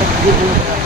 так видно.